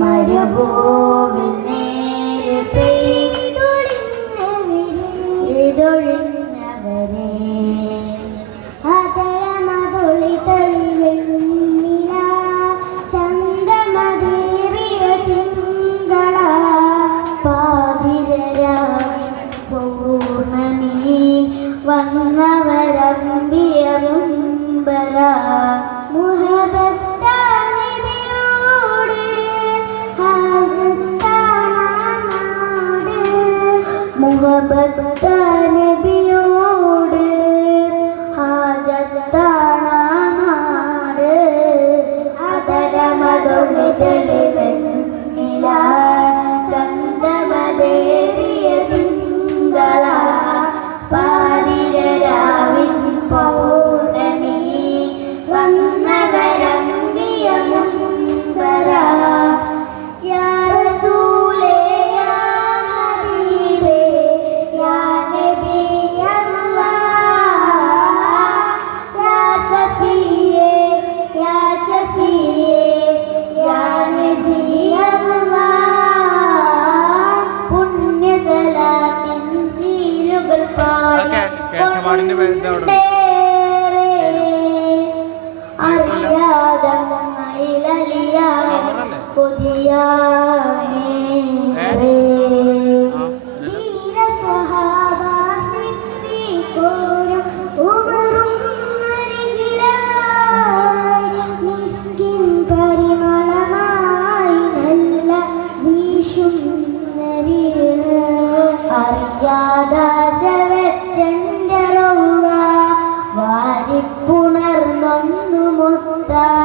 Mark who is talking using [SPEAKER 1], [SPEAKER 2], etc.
[SPEAKER 1] മരഭൂമിൽ നേരെ പെയ്തൊഴിഞ്ഞവരെ
[SPEAKER 2] അതരമതൊളി തളി വെള്ളില ചന്ദമതേറിയ തിങ്കള.
[SPEAKER 1] പാതിരരാവിൻ പൗർണമി വന്നവരമ്പിയ മുമ്പരാ. മുഹബത്താനിബിയോട് ഹാജത്താനാട് അതരമതൊളിതളി വെണ്ണില കേശവാടിന്റെ പേര് എന്താ. অন্নমত্তা